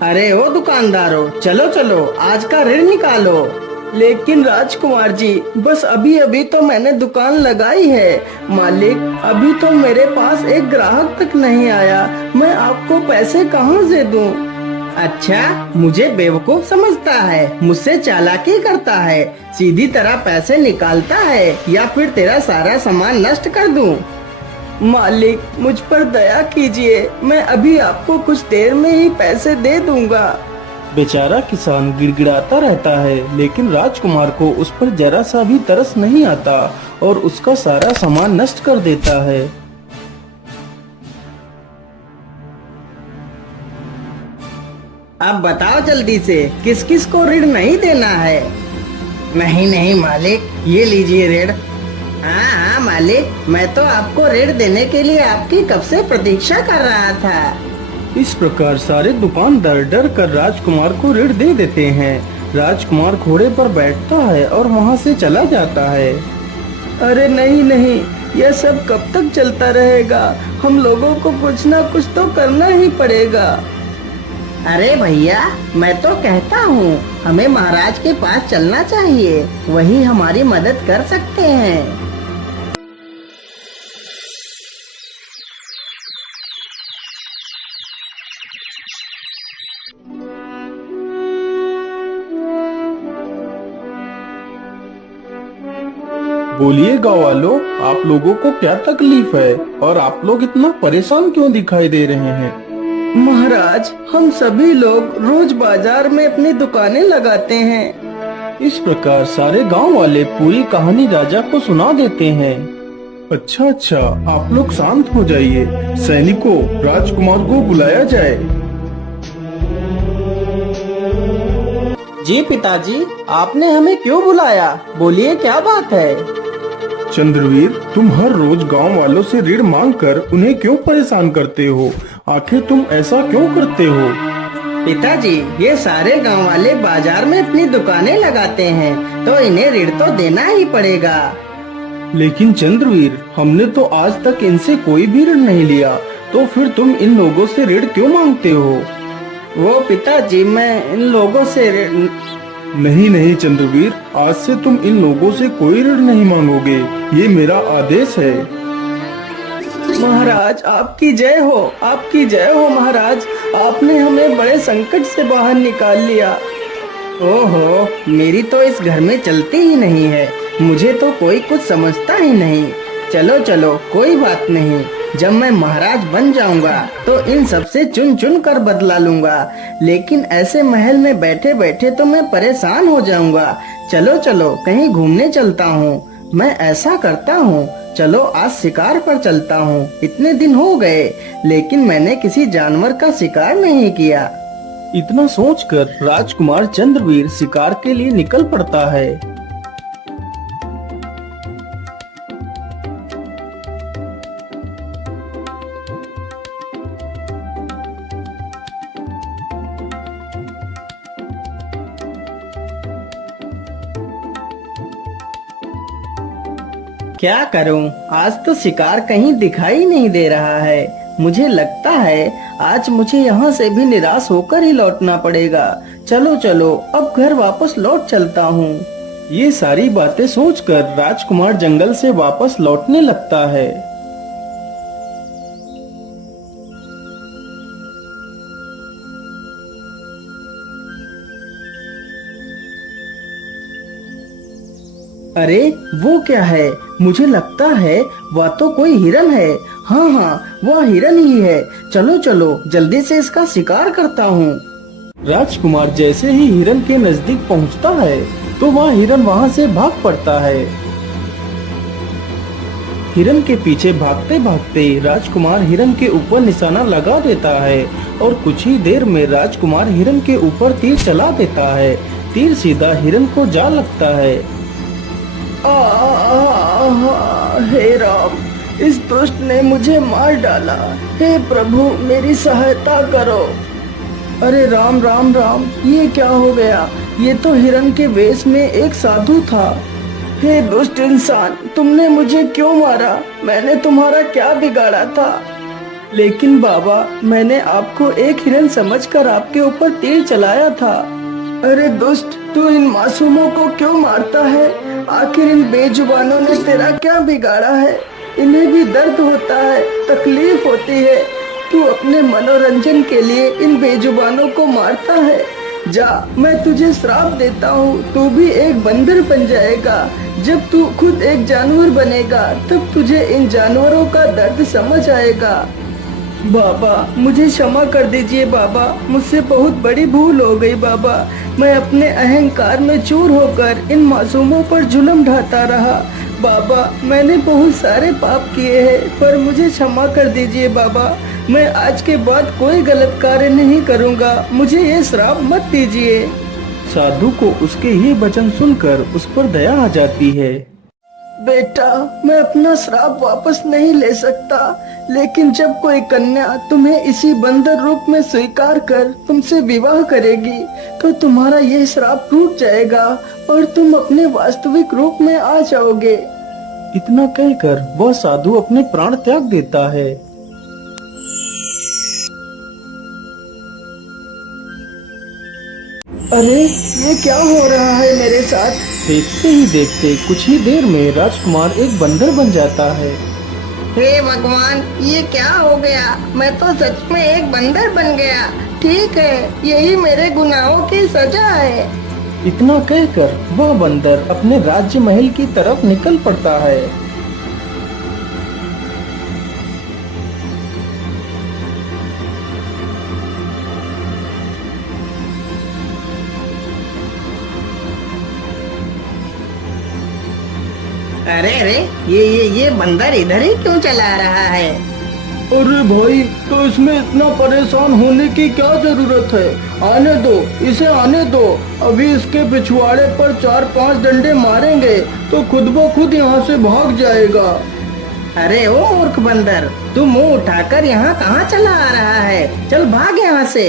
अरे ओ दुकानदारों, चलो चलो आज का ऋण निकालो। लेकिन राजकुमार जी, बस अभी अभी तो मैंने दुकान लगाई है मालिक। अभी तो मेरे पास एक ग्राहक तक नहीं आया, मैं आपको पैसे कहाँ से दूं? अच्छा, मुझे बेवकूफ समझता है, मुझसे चालाकी करता है, सीधी तरह पैसे निकालता है या फिर तेरा सारा सामान नष्ट कर दूं? मालिक, मुझ पर दया कीजिए, मैं अभी आपको कुछ देर में ही पैसे दे दूंगा। बेचारा किसान गिड़गिड़ाता रहता है, लेकिन राजकुमार को उस पर जरा सा भी तरस नहीं आता और उसका सारा सामान नष्ट कर देता है। अब बताओ जल्दी से, किस किस को ऋण नहीं देना है? नहीं नहीं मालिक, ये लीजिए ऋण। हाँ हाँ मालिक, मैं तो आपको ऋण देने के लिए आपकी कब से प्रतीक्षा कर रहा था। इस प्रकार सारे दुकानदार डर कर राजकुमार को ऋण दे देते हैं। राजकुमार घोड़े पर बैठता है और वहाँ से चला जाता है। अरे नहीं नहीं, यह सब कब तक चलता रहेगा? हम लोगों को कुछ ना कुछ तो करना ही पड़ेगा। अरे भैया, मैं तो कहता हूँ हमें महाराज के पास चलना चाहिए, वही हमारी मदद कर सकते हैं। बोलिए गाँव वालों, आप लोगों को क्या तकलीफ है और आप लोग इतना परेशान क्यों दिखाई दे रहे हैं? महाराज, हम सभी लोग रोज बाजार में अपनी दुकानें लगाते हैं। इस प्रकार सारे गांव वाले पूरी कहानी राजा को सुना देते हैं। अच्छा अच्छा, आप लोग शांत हो जाइए। सैनिकों, राजकुमार को बुलाया जाए। जी पिताजी, आपने हमें क्यों बुलाया? बोलिए, क्या बात है? चंद्रवीर, तुम हर रोज गांव वालों से ऋण मांगकर उन्हें क्यों परेशान करते हो? आखिर तुम ऐसा क्यों करते हो? पिताजी, ये सारे गांव वाले बाजार में अपनी दुकानें लगाते हैं, तो इन्हें ऋण तो देना ही पड़ेगा। लेकिन चंद्रवीर, हमने तो आज तक इनसे कोई भी ऋण नहीं लिया, तो फिर तुम इन लोगों से ऋण क्यों मांगते हो? वो पिताजी, मैं इन लोगों से ऋण... नहीं नहीं चंद्रवीर, आज से तुम इन लोगों से कोई ऋण नहीं मांगोगे, ये मेरा आदेश है। महाराज, आपकी जय हो, आपकी जय हो महाराज, आपने हमें बड़े संकट से बाहर निकाल लिया। ओहो, मेरी तो इस घर में चलती ही नहीं है, मुझे तो कोई कुछ समझता ही नहीं। चलो चलो, कोई बात नहीं, जब मैं महाराज बन जाऊंगा तो इन सब से चुन चुन कर बदला लूंगा। लेकिन ऐसे महल में बैठे बैठे तो मैं परेशान हो जाऊंगा। चलो चलो, कहीं घूमने चलता हूँ। मैं ऐसा करता हूँ, चलो आज शिकार पर चलता हूँ। इतने दिन हो गए, लेकिन मैंने किसी जानवर का शिकार नहीं किया। इतना सोचकर राजकुमार चंद्रवीर शिकार के लिए निकल पड़ता है। क्या करूं, आज तो शिकार कहीं दिखाई नहीं दे रहा है। मुझे लगता है आज मुझे यहाँ से भी निराश होकर ही लौटना पड़ेगा। चलो चलो, अब घर वापस लौट चलता हूँ। ये सारी बातें सोचकर राजकुमार जंगल से वापस लौटने लगता है। अरे वो क्या है? मुझे लगता है वह तो कोई हिरन है। हाँ हाँ, वह हिरन ही है। चलो चलो, जल्दी से इसका शिकार करता हूँ। राजकुमार जैसे ही हिरन के नजदीक पहुँचता है तो वह हिरन वहाँ से भाग पड़ता है। हिरन के पीछे भागते भागते राजकुमार हिरन के ऊपर निशाना लगा देता है और कुछ ही देर में राजकुमार हिरन के ऊपर तीर चला देता है। तीर सीधा हिरन को जा लगता है। हे राम, इस दुष्ट ने मुझे मार डाला। हे प्रभु, मेरी सहायता करो। अरे राम राम राम, ये क्या हो गया? ये तो हिरन के वेश में एक साधु था। हे दुष्ट इंसान, तुमने मुझे क्यों मारा? मैंने तुम्हारा क्या बिगाड़ा था? लेकिन बाबा, मैंने आपको एक हिरन समझकर आपके ऊपर तीर चलाया था। अरे दुष्ट, तू इन मासूमों को क्यों मारता है? आखिर इन बेजुबानों ने तेरा क्या बिगाड़ा है? इन्हें भी दर्द होता है, तकलीफ होती है। तू अपने मनोरंजन के लिए इन बेजुबानों को मारता है। जा, मैं तुझे श्राप देता हूँ, तू भी एक बंदर बन जाएगा। जब तू खुद एक जानवर बनेगा तब तुझे इन जानवरों का दर्द समझ आएगा। बाबा, मुझे क्षमा कर दीजिए बाबा, मुझसे बहुत बड़ी भूल हो गई बाबा। मैं अपने अहंकार में चूर होकर इन मासूमों पर जुल्म ढाता रहा। बाबा, मैंने बहुत सारे पाप किए हैं, पर मुझे क्षमा कर दीजिए बाबा। मैं आज के बाद कोई गलत कार्य नहीं करूँगा, मुझे ये श्राप मत दीजिए। साधु को उसके ये वचन सुनकर उस पर दया आ जाती है। बेटा, मैं अपना श्राप वापस नहीं ले सकता, लेकिन जब कोई कन्या तुम्हें इसी बंदर रूप में स्वीकार कर तुमसे विवाह करेगी तो तुम्हारा यह श्राप टूट जाएगा और तुम अपने वास्तविक रूप में आ जाओगे। इतना कहकर वह साधु अपने प्राण त्याग देता है। अरे, ये क्या हो रहा है मेरे साथ? देखते ही देखते कुछ ही देर में राजकुमार एक बंदर बन जाता है। हे भगवान, ये क्या हो गया? मैं तो सच में एक बंदर बन गया। ठीक है, यही मेरे गुनाहों की सजा है। इतना कहकर वह बंदर अपने राज्य महल की तरफ निकल पड़ता है। अरे अरे, ये बंदर इधर ही क्यों चला रहा है? अरे भाई, तो इसमें इतना परेशान होने की क्या जरूरत है? आने दो, इसे आने दो। अभी इसके पिछवाड़े पर 4-5 डंडे मारेंगे तो खुद ब खुद यहाँ से भाग जाएगा। अरे ओ मूर्ख बंदर, तू मुंह उठाकर यहाँ कहाँ चला आ रहा है? चल भाग यहाँ से।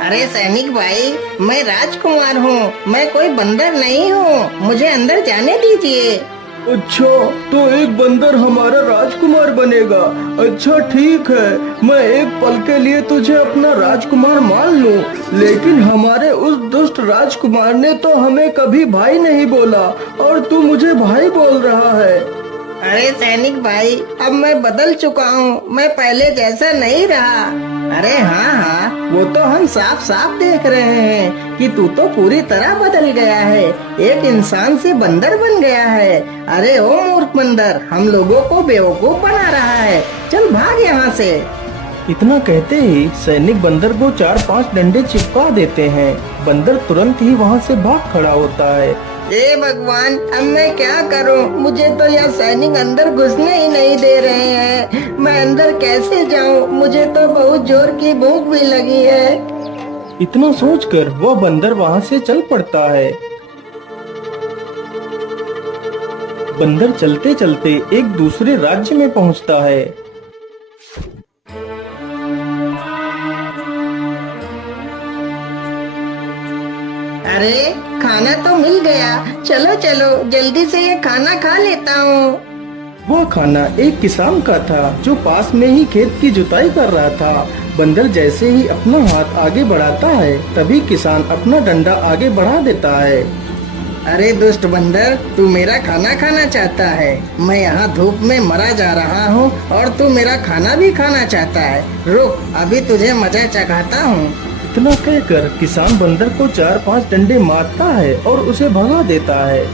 अरे सैनिक भाई, मैं राजकुमार हूँ, मैं कोई बंदर नहीं हूँ, मुझे अंदर जाने दीजिए। अच्छा, तो एक बंदर हमारा राजकुमार बनेगा? अच्छा ठीक है, मैं एक पल के लिए तुझे अपना राजकुमार मान लूं, लेकिन हमारे उस दुष्ट राजकुमार ने तो हमें कभी भाई नहीं बोला और तू मुझे भाई बोल रहा है। अरे सैनिक भाई, अब मैं बदल चुका हूँ, मैं पहले जैसा नहीं रहा। अरे हाँ हाँ, वो तो हम साफ साफ देख रहे हैं कि तू तो पूरी तरह बदल गया है, एक इंसान से बंदर बन गया है। अरे ओ मूर्ख बंदर, हम लोगों को बेवकूफ बना रहा है, चल भाग यहाँ से। इतना कहते ही सैनिक बंदर को 4-5 डंडे चिपका देते हैं। बंदर तुरंत ही वहाँ से भाग खड़ा होता है। हे भगवान, अब मैं क्या करूं? मुझे तो यह सैनिक अंदर घुसने ही नहीं दे रहे हैं। मैं अंदर कैसे जाऊं? मुझे तो बहुत जोर की भूख भी लगी है। इतना सोचकर वह बंदर वहाँ से चल पड़ता है। बंदर चलते चलते एक दूसरे राज्य में पहुँचता है। अरे, खाना तो मिल गया, चलो चलो जल्दी से ये खाना खा लेता हूँ। वह खाना एक किसान का था जो पास में ही खेत की जुताई कर रहा था। बंदर जैसे ही अपना हाथ आगे बढ़ाता है तभी किसान अपना डंडा आगे बढ़ा देता है। अरे दुष्ट बंदर, तू मेरा खाना खाना चाहता है? मैं यहाँ धूप में मरा जा रहा हूँ और तू मेरा खाना भी खाना चाहता है? रुक, अभी तुझे मजा चखाता हूँ। इतना कहकर किसान बंदर को 4-5 डंडे मारता है और उसे भगा देता है।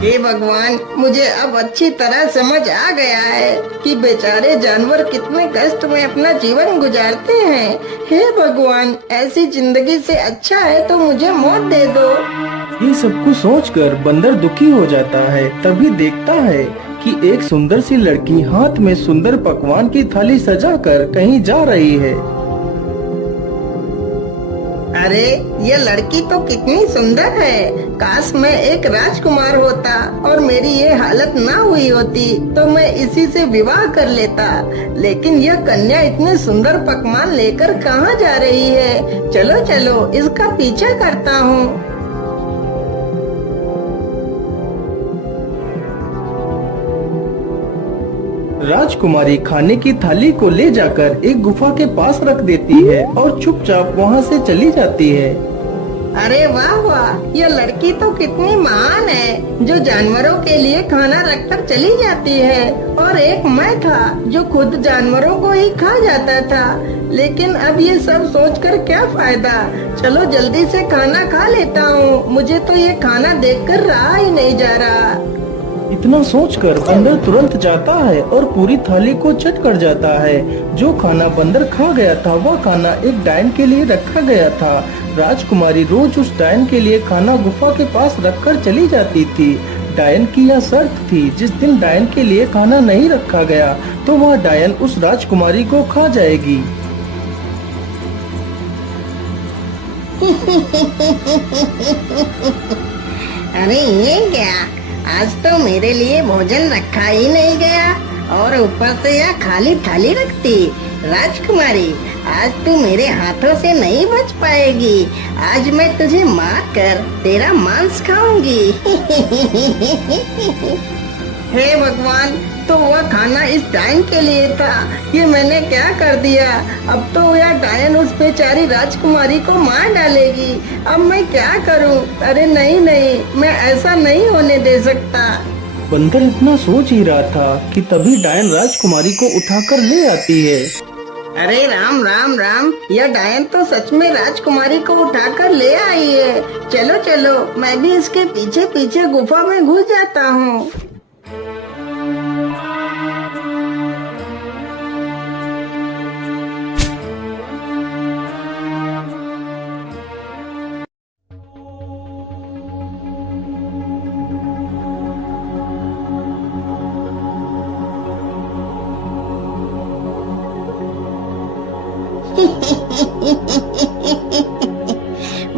हे भगवान, मुझे अब अच्छी तरह समझ आ गया है कि बेचारे जानवर कितने कष्ट में अपना जीवन गुजारते हैं। हे भगवान, ऐसी जिंदगी से अच्छा है तो मुझे मौत दे दो। ये सब कुछ सोचकर बंदर दुखी हो जाता है। तभी देखता है कि कि एक सुंदर सी लड़की हाथ में सुंदर पकवान की थाली सजाकर कहीं जा रही है। अरे ये लड़की तो कितनी सुंदर है। काश मैं एक राजकुमार होता और मेरी ये हालत ना हुई होती तो मैं इसी से विवाह कर लेता। लेकिन यह कन्या इतने सुंदर पकवान लेकर कहाँ जा रही है। चलो चलो इसका पीछा करता हूँ। राजकुमारी खाने की थाली को ले जाकर एक गुफा के पास रख देती है और चुपचाप वहाँ से चली जाती है। अरे वाह वाह, यह लड़की तो कितनी महान है जो जानवरों के लिए खाना रखकर चली जाती है। और एक मैं था जो खुद जानवरों को ही खा जाता था। लेकिन अब ये सब सोचकर क्या फायदा। चलो जल्दी से खाना खा लेता हूँ। मुझे तो ये खाना देखकर रहा ही नहीं जा रहा। इतना सोचकर बंदर तुरंत जाता है और पूरी थाली को चट कर जाता है। जो खाना बंदर खा गया था वह खाना एक डायन के लिए रखा गया था। राजकुमारी रोज उस डायन के लिए खाना गुफा के पास रखकर चली जाती थी। डायन की यह शर्त थी, जिस दिन डायन के लिए खाना नहीं रखा गया तो वह डायन उस राजकुमारी को खा जाएगी। अरे ये क्या, आज तो मेरे लिए भोजन रखा ही नहीं गया और ऊपर से यह खाली थाली रखती। राजकुमारी, आज तू मेरे हाथों से नहीं बच पाएगी। आज मैं तुझे मार कर तेरा मांस खाऊंगी। हे भगवान, तो वह खाना इस डायन के लिए था। ये मैंने क्या कर दिया। अब तो यह डायन उस बेचारी राजकुमारी को मार डालेगी। अब मैं क्या करूं। अरे नहीं नहीं, मैं ऐसा नहीं होने दे सकता। बंदर इतना सोच ही रहा था कि तभी डायन राजकुमारी को उठाकर ले आती है। अरे राम राम राम, यह डायन तो सच में राजकुमारी को उठाकर ले आई है। चलो चलो, मैं भी इसके पीछे पीछे गुफा में घुस जाता हूँ।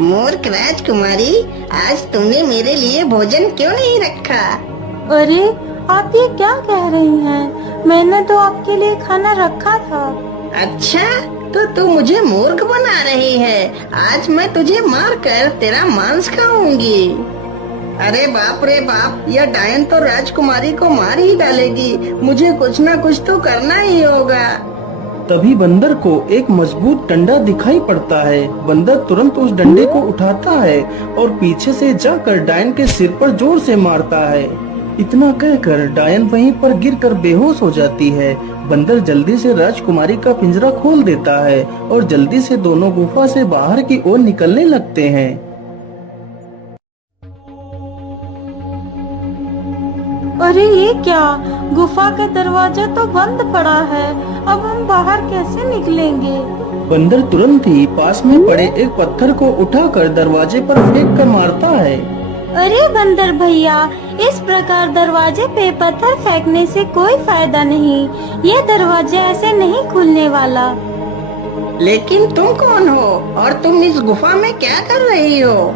मूर्ख राजकुमारी, आज तुमने मेरे लिए भोजन क्यों नहीं रखा। अरे आप ये क्या कह रही हैं? मैंने तो आपके लिए खाना रखा था। अच्छा, तो तू मुझे मूर्ख बना रही है। आज मैं तुझे मार कर तेरा मांस खाऊंगी। अरे बाप रे बाप, यह डायन तो राजकुमारी को मार ही डालेगी। मुझे कुछ ना कुछ तो करना ही होगा। तभी बंदर को एक मजबूत डंडा दिखाई पड़ता है। बंदर तुरंत उस डंडे को उठाता है और पीछे से जाकर डायन के सिर पर जोर से मारता है। इतना कहकर डायन वहीं पर गिरकर बेहोश हो जाती है। बंदर जल्दी से राजकुमारी का पिंजरा खोल देता है और जल्दी से दोनों गुफा से बाहर की ओर निकलने लगते हैं। अरे ये क्या, गुफा का दरवाजा तो बंद पड़ा है। अब हम बाहर कैसे निकलेंगे? बंदर तुरंत ही पास में पड़े एक पत्थर को उठाकर दरवाजे पर फेंक कर मारता है। अरे बंदर भैया, इस प्रकार दरवाजे पे पत्थर फेंकने से कोई फायदा नहीं। ये दरवाजा ऐसे नहीं खुलने वाला। लेकिन तुम कौन हो और तुम इस गुफा में क्या कर रही हो।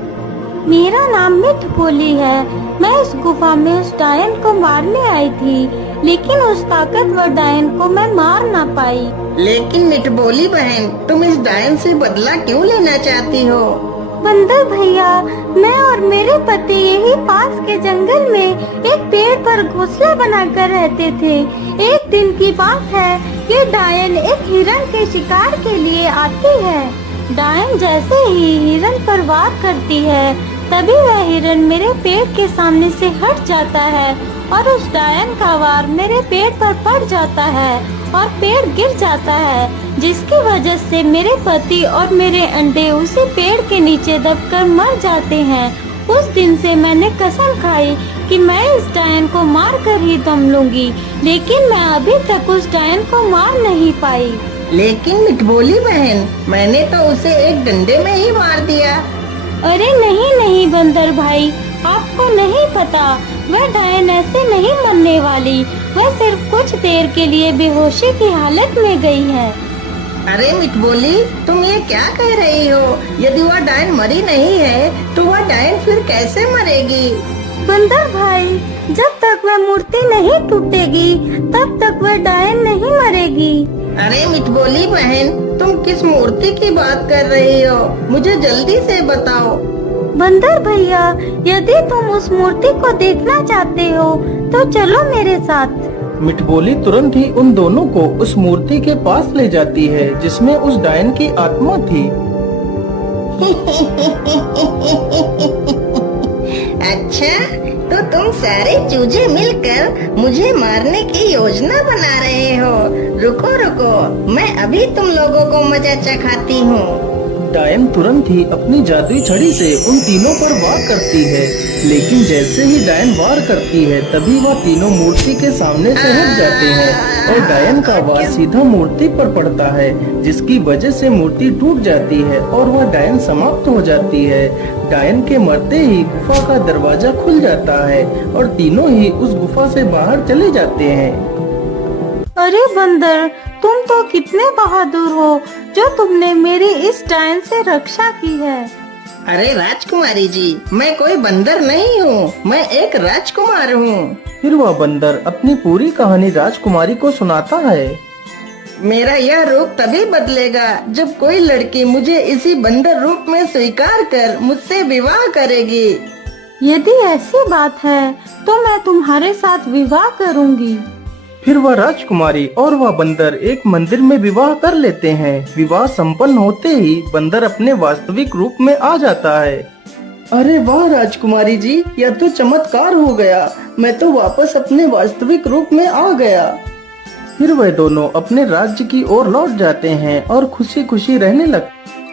मेरा नाम मिठभोली है। मैं इस गुफा में उस डायन को मारने आई थी, लेकिन उस ताकतवर डायन को मैं मार ना पाई। लेकिन मिठभोली बहन, तुम इस डायन से बदला क्यों लेना चाहती हो। बंदर भैया, मैं और मेरे पति यही पास के जंगल में एक पेड़ पर घोंसला बनाकर रहते थे। एक दिन की बात है कि डायन एक हिरन के शिकार के लिए आती है। डायन जैसे ही हिरन पर वार करती है, तभी वह हिरन मेरे पेड़ के सामने से हट जाता है और उस डायन का वार मेरे पेड़ पर पड़ जाता है और पेड़ गिर जाता है, जिसकी वजह से मेरे पति और मेरे अंडे उसी पेड़ के नीचे दबकर मर जाते हैं। उस दिन से मैंने कसम खाई कि मैं इस डायन को मार कर ही दम लूंगी, लेकिन मैं अभी तक उस डायन को मार नहीं पाई। लेकिन मिठभोली बहन, मैंने तो उसे एक डंडे में ही मार दिया। अरे नहीं नहीं बंदर भाई, आपको नहीं पता, वह डायन ऐसे नहीं मरने वाली। वह सिर्फ कुछ देर के लिए बेहोशी की हालत में गई है। अरे मिठबोली, तुम ये क्या कह रही हो? यदि वह डायन मरी नहीं है तो वह डायन फिर कैसे मरेगी? बंदर भाई, जब तक वह मूर्ति नहीं टूटेगी तब तक वह डायन नहीं मरेगी। अरे मिठबोली बहन, तुम किस मूर्ति की बात कर रही हो? मुझे जल्दी से बताओ। बंदर भैया, यदि तुम उस मूर्ति को देखना चाहते हो तो चलो मेरे साथ। मिठबोली तुरंत ही उन दोनों को उस मूर्ति के पास ले जाती है जिसमें उस डायन की आत्मा थी। अच्छा, तो तुम सारे चूजे मिलकर मुझे मारने की योजना बना रहे हो। रुको रुको, मैं अभी तुम लोगों को मजा चखाती हूँ। डायन तुरंत ही अपनी जादुई छड़ी से उन तीनों पर वार करती है, लेकिन जैसे ही डायन वार करती है तभी वह तीनों मूर्ति के सामने से हट जाते हैं और डायन का वार सीधा मूर्ति पर पड़ता है, जिसकी वजह से मूर्ति टूट जाती है और वह डायन समाप्त हो जाती है। डायन के मरते ही गुफा का दरवाजा खुल जाता है और तीनों ही उस गुफा से बाहर चले जाते हैं। अरे बंदर, तुम तो कितने बहादुर हो जो तुमने मेरी इस डायन से रक्षा की है। अरे राजकुमारी जी, मैं कोई बंदर नहीं हूँ, मैं एक राजकुमार हूँ। फिर वह बंदर अपनी पूरी कहानी राजकुमारी को सुनाता है। मेरा यह रूप तभी बदलेगा जब कोई लड़की मुझे इसी बंदर रूप में स्वीकार कर मुझसे विवाह करेगी। यदि ऐसी बात है तो मैं तुम्हारे साथ विवाह करूंगी। फिर वह राजकुमारी और वह बंदर एक मंदिर में विवाह कर लेते हैं। विवाह संपन्न होते ही बंदर अपने वास्तविक रूप में आ जाता है। अरे वाह राजकुमारी जी, यह तो चमत्कार हो गया। मैं तो वापस अपने वास्तविक रूप में आ गया। फिर वह दोनों अपने राज्य की ओर लौट जाते हैं और खुशी खुशी रहने लगते हैं।